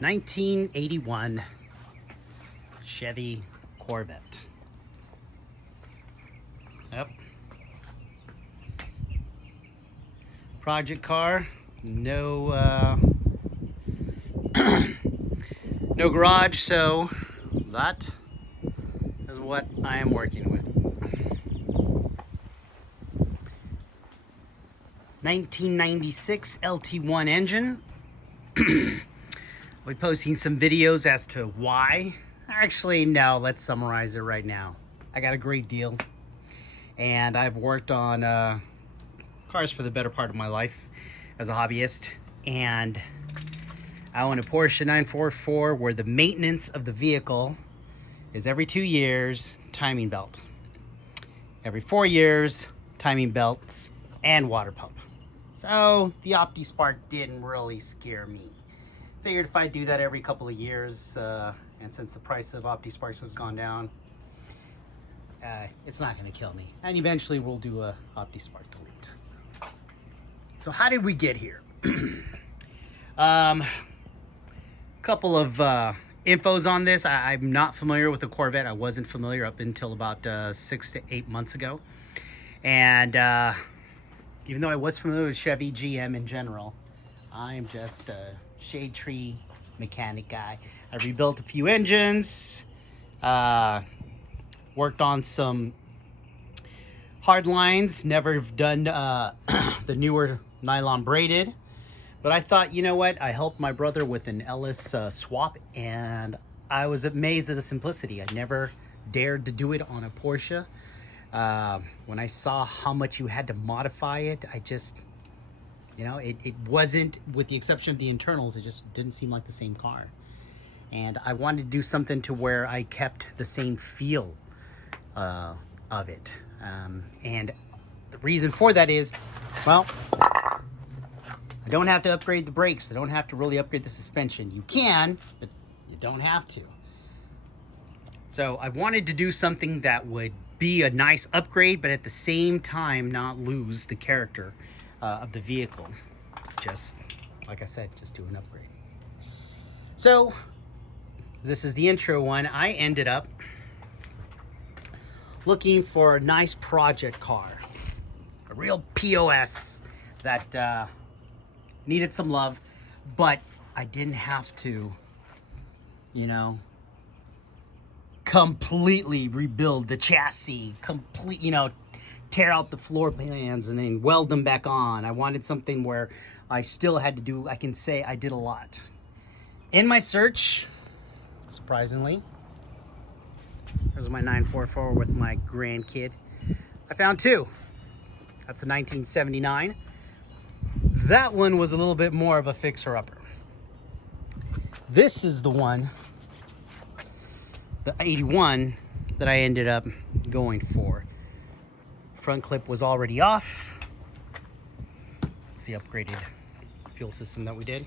1981 Chevy Corvette. Yep. Project car. No no garage, so that is what I am working with. 1996 LT1 engine. We're posting some videos as to why. Actually, no, let's summarize it right now. I got a great deal, and I've worked on cars for the better part of my life as a hobbyist, and I own a Porsche 944 where the maintenance of the vehicle is every 2 years, timing belt. Every 4 years, timing belts and water pump. So the OptiSpark didn't really scare me. Figured if I do that every couple of years, and since the price of OptiSparks has gone down, it's not going to kill me. And eventually we'll do a OptiSpark delete. So how did we get here? Couple of infos on this. I'm not familiar with the Corvette. I wasn't familiar up until about 6 to 8 months ago. And even though I was familiar with Chevy, GM in general, I'm just a shade tree mechanic guy. I rebuilt a few engines, worked on some hard lines, never done the newer nylon braided. But I thought, you know what? I helped my brother with an Ellis swap, and I was amazed at the simplicity. I never dared to do it on a Porsche. When I saw how much you had to modify it, I just, you know, it wasn't, with the exception of the internals, it just didn't seem like the same car. And I wanted to do something to where I kept the same feel of it. And the reason for that is, well, I don't have to upgrade the brakes. I don't have to really upgrade the suspension. You can, but you don't have to. So I wanted to do something that would be a nice upgrade, but at the same time not lose the character of the vehicle. Just, like I said, just do an upgrade. So this is the intro one. I ended up looking for a nice project car, a real POS that needed some love, but I didn't have to, you know, completely rebuild the chassis, tear out the floor plans and then weld them back on. I wanted something where I still had to do, I can say I did a lot. In my search, surprisingly, there's my 944 with my grandkid. I found two. That's a 1979. That one was a little bit more of a fixer-upper. This is the one, the 81, that I ended up going for. Front clip was already off. It's the upgraded fuel system that we did.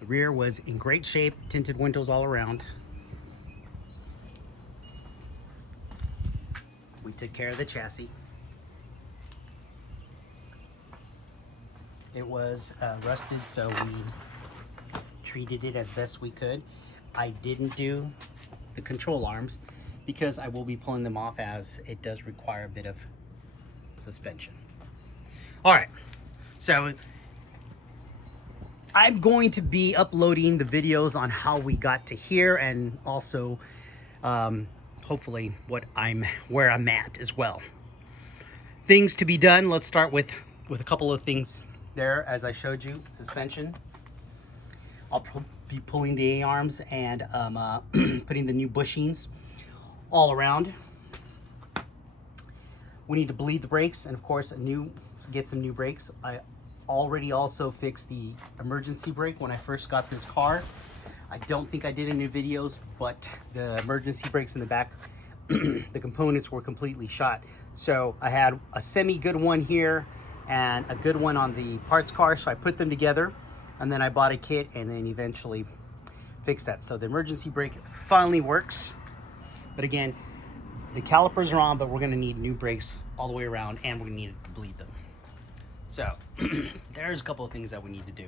The rear was in great shape, tinted windows all around. We took care of the chassis. It was rusted, so we treated it as best we could. I didn't do the control arms because I will be pulling them off, as it does require a bit of suspension. All right, so I'm going to be uploading the videos on how we got to here, and also hopefully where I'm at as well. Things to be done. Let's start with a couple of things there. As I showed you, suspension. I'll be pulling the A-arms and putting the new bushings all around. We need to bleed the brakes, and of course get some new brakes. I already also fixed the emergency brake when I first got this car. I don't think I did any videos, but the emergency brakes in the back, the components were completely shot. So I had a semi-good one here and a good one on the parts car, so I put them together, and then I bought a kit and then eventually fixed that. So the emergency brake finally works, but again, the calipers are on, but we're gonna need new brakes all the way around, and we're gonna need to bleed them. So there's a couple of things that we need to do.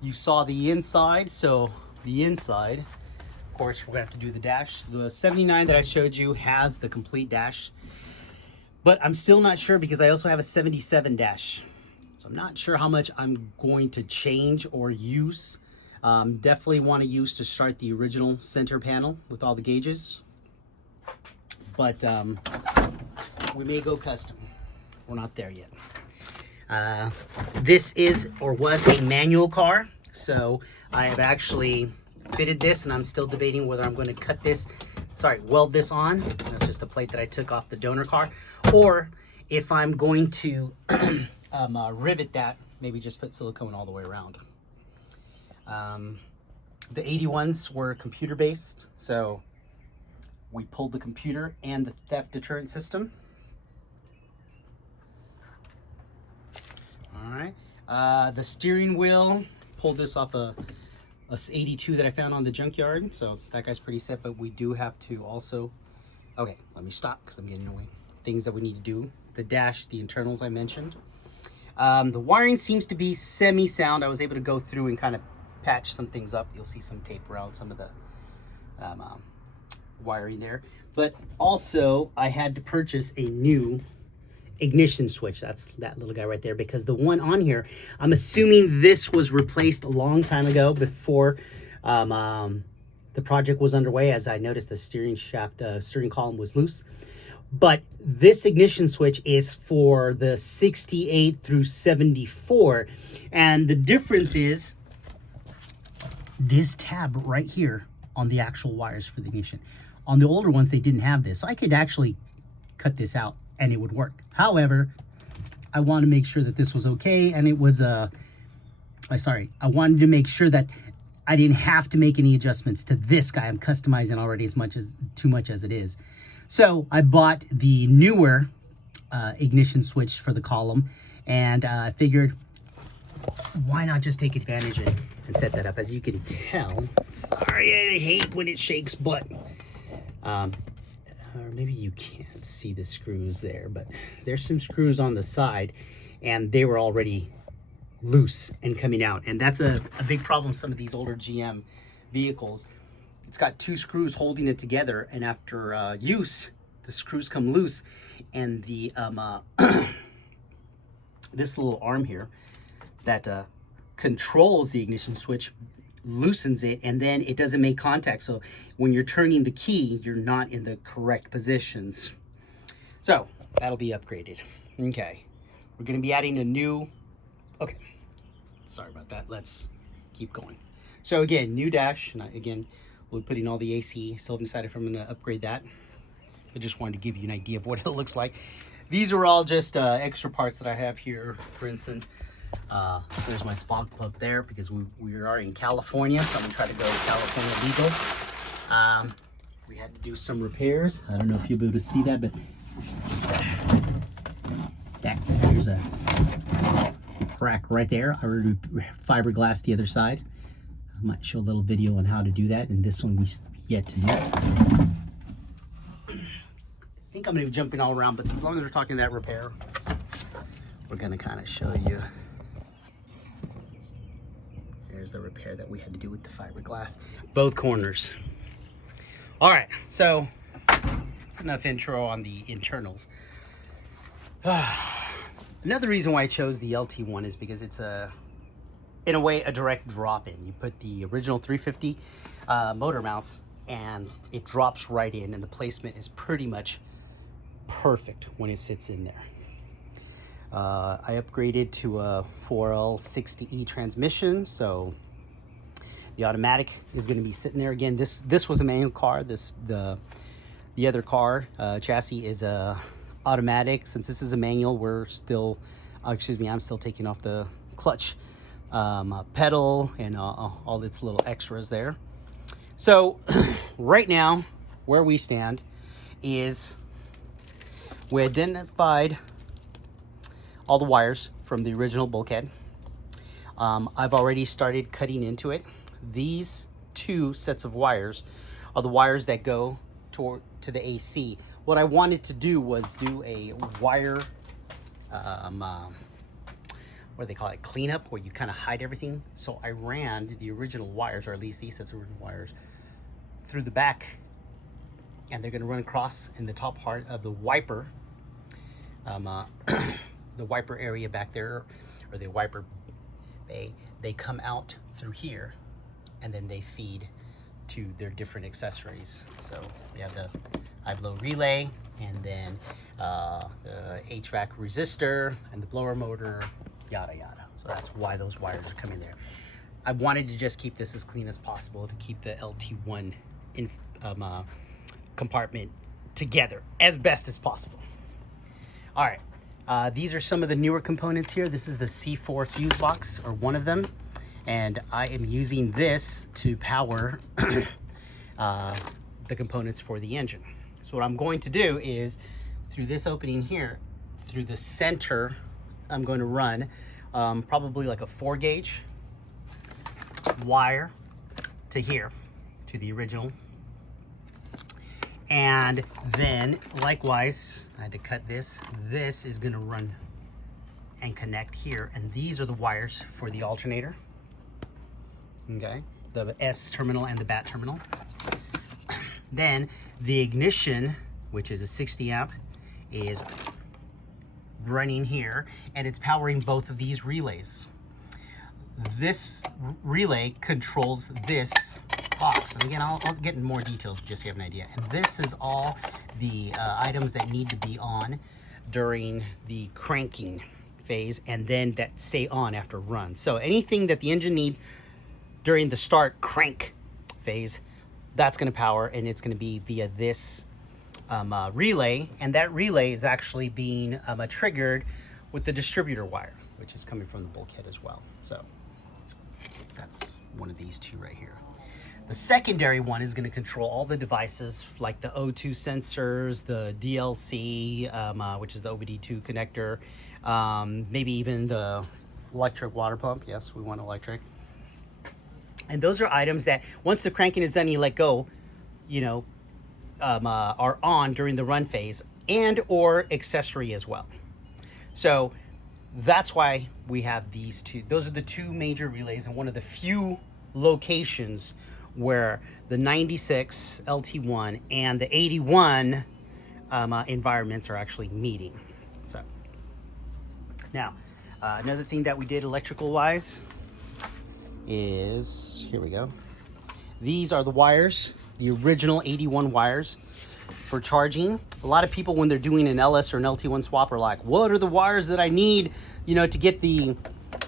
You saw the inside, so the inside, of course, we're gonna have to do the dash. The 79 that I showed you has the complete dash, but I'm still not sure because I also have a 77 dash. So I'm not sure how much I'm going to change or use. Definitely want to use to start the original center panel with all the gauges, but we may go custom. We're not there yet. This is or was a manual car, so I have actually fitted this, and I'm still debating whether I'm going to cut this, weld this on. That's just a plate that I took off the donor car, or if I'm going to rivet that, maybe just put silicone all the way around. The 81s were computer based, so we pulled the computer and the theft deterrent system. All right, the steering wheel, pulled this off a 82 that I found on the junkyard, so that guy's pretty set, but we do have to also, okay, let me stop because I'm getting annoying. Things that we need to do, the dash, the internals I mentioned. The wiring seems to be semi-sound. I was able to go through and kind of patch some things up. You'll see some tape around some of the wiring there, but also I had to purchase a new ignition switch. That's that little guy right there, because the one on here, I'm assuming this was replaced a long time ago before the project was underway, as I noticed the steering column was loose. But this ignition switch is for the 68 through 74, and the difference is this tab right here on the actual wires for the ignition. On the older ones, they didn't have this, so I could actually cut this out and it would work. However, I wanted to make sure that this was okay, and it was I wanted to make sure that I didn't have to make any adjustments to this guy. I'm customizing already too much as it is. So I bought the newer ignition switch for the column, and I figured, why not just take advantage and set that up? As you can tell, sorry, I hate when it shakes, but or maybe you can't see the screws there, but there's some screws on the side, and they were already loose and coming out, and that's a big problem. Some of these older GM vehicles, it's got two screws holding it together, and after use, the screws come loose, and the this little arm here that controls the ignition switch loosens it, and then it doesn't make contact. So when you're turning the key, you're not in the correct positions. So that'll be upgraded. Okay, we're going to be adding a new, okay, sorry about that. Let's keep going. So again, new dash, and again, we'll be putting all the AC. Still haven't decided if I'm going to upgrade that. I just wanted to give you an idea of what it looks like. These are all just extra parts that I have here. For instance, there's my spark plug there, because we are in California, so I'm gonna try to go California legal. We had to do some repairs. I don't know if you'll be able to see that, but there's a crack right there. I already fiberglassed the other side. I might show a little video on how to do that, and this one we yet to do. I think I'm gonna be jumping all around, but as long as we're talking that repair, we're gonna kind of show you. Here's the repair that we had to do with the fiberglass, both corners. All right, so that's enough intro on the internals. Another reason why I chose the LT1 is because it's in a way, a direct drop-in. You put the original 350 motor mounts, and it drops right in, and the placement is pretty much perfect when it sits in there. I upgraded to a 4L60E transmission, so the automatic is going to be sitting there. Again, this was a manual car. The other car chassis is a automatic. Since this is a manual, we're still, I'm still taking off the clutch pedal and all its little extras there. So right now, where we stand is we identified all the wires from the original bulkhead. I've already started cutting into it. These two sets of wires are the wires that go to the AC. What I wanted to do was do a wire what they call it, cleanup, where you kind of hide everything. So I ran the original wires, or at least these sets of original wires, through the back, and they're going to run across in the top part of the wiper, the wiper area back there, or the wiper bay. They come out through here, and then they feed to their different accessories. So we have the high blow relay, and then the HVAC resistor, and the blower motor, yada yada. So that's why those wires are coming there. I wanted to just keep this as clean as possible to keep the LT1 compartment together as best as possible. All right, these are some of the newer components here. This is the C4 fuse box, or one of them, and I am using this to power the components for the engine. So what I'm going to do is, through this opening here, through the center, I'm going to run probably like a 4-gauge wire to here, to the original. And then likewise, I had to cut this. This is gonna run and connect here. And these are the wires for the alternator. Okay, the S terminal and the BAT terminal. Then the ignition, which is a 60 amp, is running here, and it's powering both of these relays. This relay controls this box, and again, I'll get in more details just so you have an idea. And this is all the items that need to be on during the cranking phase, and then that stay on after run. So anything that the engine needs during the start crank phase, that's going to power, and it's going to be via this relay, and that relay is actually being triggered with the distributor wire, which is coming from the bulkhead as well. So that's one of these two right here. The secondary one is going to control all the devices like the O2 sensors, the DLC, which is the OBD2 connector, maybe even the electric water pump. Yes, we want electric. And those are items that once the cranking is done, you let go, you know, are on during the run phase, and or accessory as well. So that's why we have these two. Those are the two major relays, and one of the few locations where the 96 LT1 and the 81 environments are actually meeting. So now another thing that we did electrical wise is, here we go, these are the wires, the original 81 wires for charging. A lot of people, when they're doing an LS or an LT1 swap, are like, what are the wires that I need, you know, to get the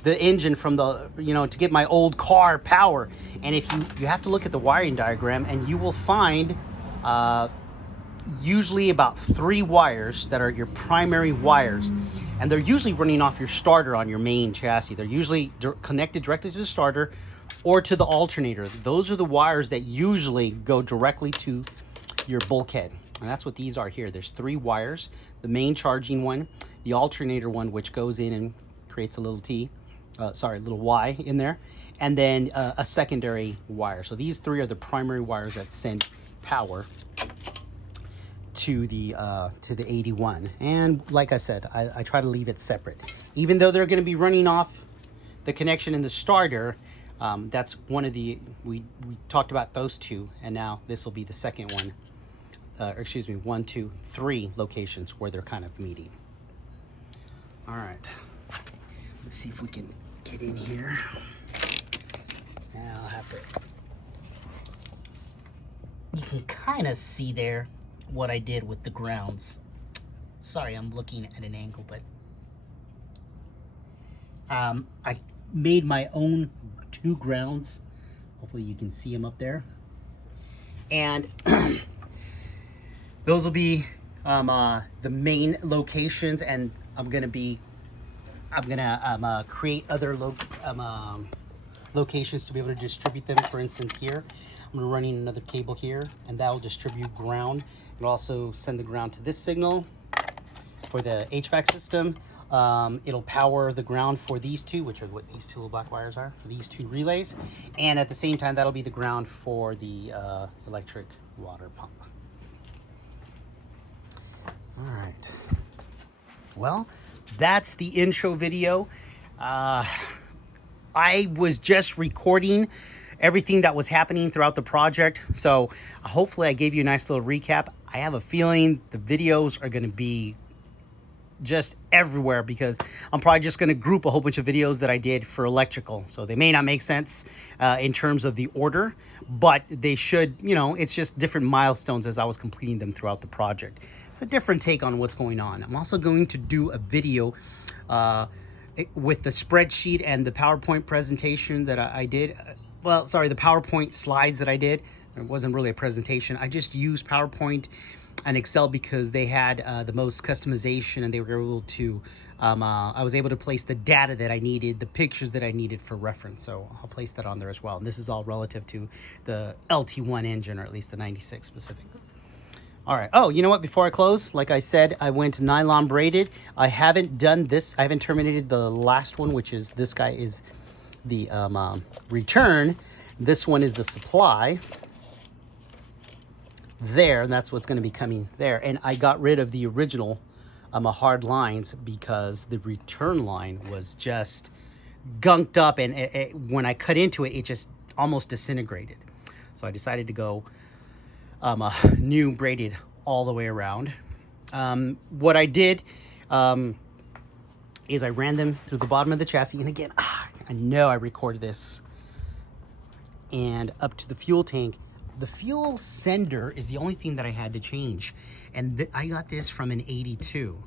engine from the, you know, to get my old car power? And if you have to look at the wiring diagram, and you will find usually about 3 wires that are your primary wires, and they're usually running off your starter on your main chassis. They're usually connected directly to the starter or to the alternator. Those are the wires that usually go directly to your bulkhead, and that's what these are here. There's 3 wires: the main charging one, the alternator one, which goes in and creates a little little Y in there, and then a secondary wire. So these 3 are the primary wires that send power to the 81. And like I said, I try to leave it separate, even though they're going to be running off the connection in the starter. That's one of the, we talked about those 2, and now this will be the second one, or excuse me, 1, 2, 3 locations where they're kind of meeting. All right, let's see if we can get in here. Now I'll have to, you can kind of see there what I did with the grounds. Sorry, I'm looking at an angle, but I made my own 2 grounds. Hopefully you can see them up there. And those will be the main locations, and I'm gonna create other locations to be able to distribute them. For instance, here I'm running another cable here, and that will distribute ground. It'll also send the ground to this signal for the HVAC system. It'll power the ground for these 2, which are what these 2 little black wires are, for these 2 relays. And at the same time, that'll be the ground for the electric water pump. All right. Well, that's the intro video. I was just recording everything that was happening throughout the project, so hopefully I gave you a nice little recap. I have a feeling the videos are going to be just everywhere because I'm probably just going to group a whole bunch of videos that I did for electrical, so they may not make sense in terms of the order, but they should, you know, it's just different milestones as I was completing them throughout the project. It's a different take on what's going on. I'm also going to do a video with the spreadsheet and the PowerPoint presentation that I did. Well, sorry, the PowerPoint slides that I did. It wasn't really a presentation. I just used PowerPoint and Excel because they had the most customization, and they were able to, I was able to place the data that I needed, the pictures that I needed for reference. So I'll place that on there as well. And this is all relative to the LT1 engine, or at least the 96 specific. All right. Oh, you know what? Before I close, like I said, I went nylon braided. I haven't done this. I haven't terminated the last one, which is this guy is the return. This one is the supply there, and that's what's going to be coming there. And I got rid of the original hard lines because the return line was just gunked up, and when I cut into it, it just almost disintegrated. So I decided to go new braided all the way around. What I did is I ran them through the bottom of the chassis, and again, I know I recorded this, and up to the fuel tank. The fuel sender is the only thing that I had to change, and I got this from an 82.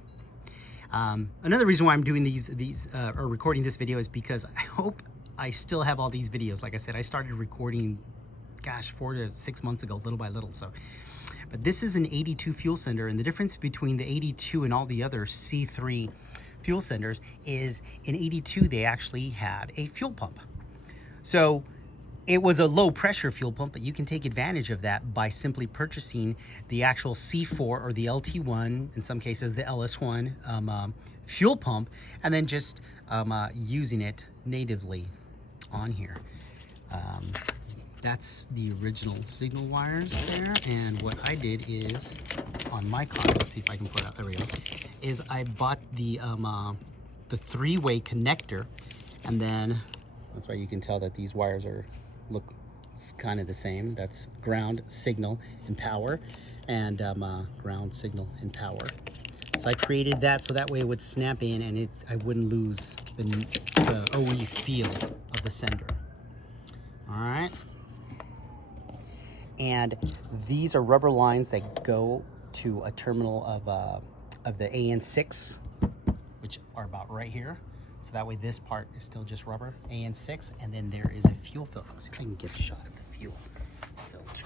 Another reason why I'm doing these or recording this video is because I hope I still have all these videos. Like I said, I started recording, gosh, 4 to 6 months ago, little by little. So, but this is an 82 fuel sender, and the difference between the 82 and all the other C3 fuel senders is in 82 they actually had a fuel pump. So it was a low pressure fuel pump, but you can take advantage of that by simply purchasing the actual C4 or the LT1, in some cases the LS1 fuel pump, and then just using it natively on here. That's the original signal wires there, and what I did is on my car, let's see if I can put it out, there we go, is I bought the three-way connector, and then that's why you can tell that these wires look kind of the same. That's ground, signal, and power, and ground, signal, and power. So I created that so that way it would snap in, and I wouldn't lose the OE feel of the sender. All right. And these are rubber lines that go to a terminal of the AN6, which are about right here. So that way this part is still just rubber, AN6, and then there is a fuel filter. Let's see if I can get a shot of the fuel filter.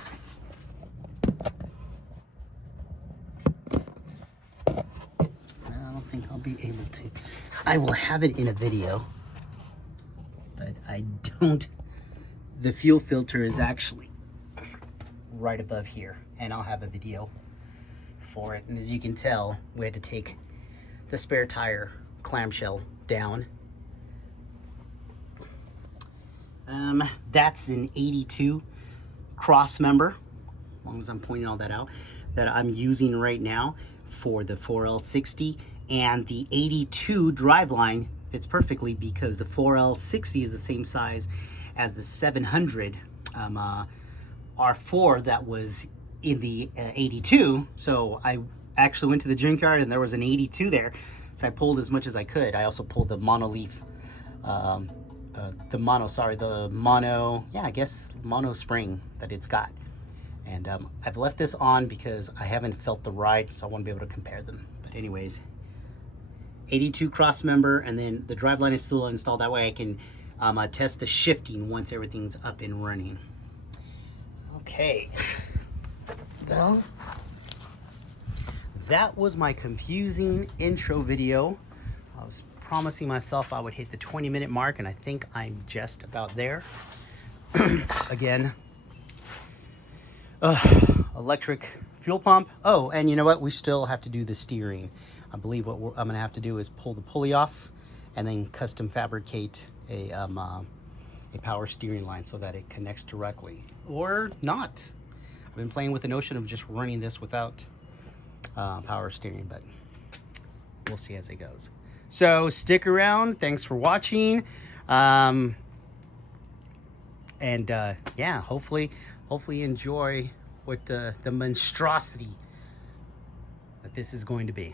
I don't think I'll be able to. I will have it in a video, but I don't. The fuel filter is actually right above here, and I'll have a video for it. And as you can tell, we had to take the spare tire clamshell down. That's an 82 cross member, as long as I'm pointing all that out, that I'm using right now for the 4L60, and the 82 driveline fits perfectly because the 4L60 is the same size as the 700 R4 that was in the 82. So I actually went to the junkyard and there was an 82 there, so I pulled as much as I could. I also pulled the mono spring that it's got, and I've left this on because I haven't felt the ride, so I want to be able to compare them. But anyways, 82 cross member, and then the driveline is still installed. That way I can test the shifting once everything's up and running. Okay, well, that was my confusing intro video. I was promising myself I would hit the 20-minute mark, and I think I'm just about there. Again, electric fuel pump. Oh, and you know what? We still have to do the steering. I believe what I'm gonna have to do is pull the pulley off and then custom fabricate a power steering line so that it connects directly, or not. I've been playing with the notion of just running this without power steering, but we'll see as it goes. So stick around. Thanks for watching. And yeah, hopefully enjoy what the monstrosity that this is going to be.